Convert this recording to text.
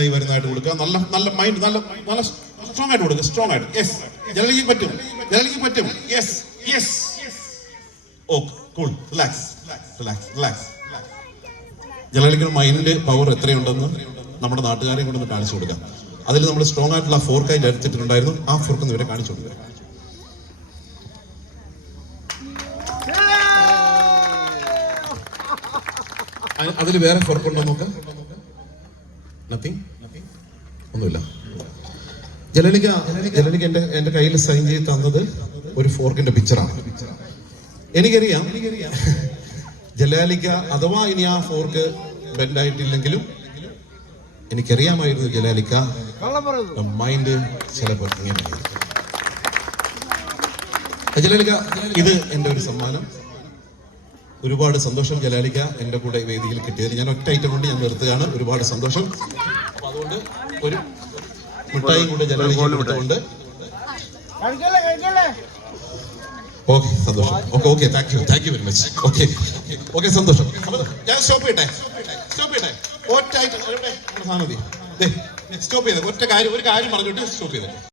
ആയി വരുന്നതായിട്ട് കൊടുക്കുക. നല്ല നല്ല മൈൻഡ് നല്ല നല്ല സ്ട്രോങ് ആയിട്ട് കൊടുക്കുക. സ്ട്രോങ് ആയിട്ട്. യെസ് ജലലിക്ക് പറ്റും. ജലലിക്ക് പറ്റും. Yes yes okay cool relax relax relax ജലലിക്കുന്ന mind power എത്രയുണ്ടെന്ന് നമ്മുടെ നാട്ടുകാരെയും കൊണ്ടൊന്ന് കാണിച്ചു കൊടുക്കാം. അതിൽ നമ്മൾ സ്ട്രോങ് ആയിട്ടുള്ള ഫോർക്ക് ആയിട്ട് എടുത്തിട്ടുണ്ടായിരുന്നു ആ ഫോർക്ക് ഇവരെ കാണിച്ചു കൊടുക്കുക അതിൽ വേറെ ഫോർക്ക് ഉണ്ടോ നോക്കാം. നത്തിങ് ഒന്നുമില്ല. ജലലിക ജലലിക എന്റെ എന്റെ കയ്യിൽ സൈൻ ചെയ്ത് തന്നത് ഒരു ഫോർക്കിന്റെ പിക്ചറാണ് എനിക്കറിയാം. ജലാലിക അഥവാ ഇനി ആ ഫോർക്ക് ബെൻഡായിട്ടില്ലെങ്കിലും എനിക്കറിയാമായിരുന്നു ജലാലിക്ക മൈൻഡ് ചിലപ്പോൾ ജലാലിക ഇത് എന്റെ ഒരു സമ്മാനം. ഒരുപാട് സന്തോഷം ജലാലിക്ക എന്റെ കൂടെ വേദിയിൽ കിട്ടിയതിൽ ഞാൻ ഒറ്റ ഐറ്റം കൊണ്ട് ഞാൻ നിർത്തുകയാണ്. ഒരുപാട് സന്തോഷം. അപ്പൊ അതുകൊണ്ട് ഒരു മിഠായി കൂടെ ജലാലിക്ക കൊടുത്തുകൊണ്ട് കഴിക്കല്ലേ കഴിക്കല്ലേ? ഓക്കെ സന്തോഷം. Okay okay thank you thank you very much okay okay സന്തോഷം. ഞാൻ സ്റ്റോപ്പ് ചെയ്യട്ടെ? സ്റ്റോപ്പ് ചെയ്യട്ടെ? ഒറ്റ ഐറ്റം സ്റ്റോപ്പ് ചെയ്തേ. ഒറ്റ കാര്യം ഒരു കാര്യം പറഞ്ഞിട്ട് സ്റ്റോപ്പ് ചെയ്തേ.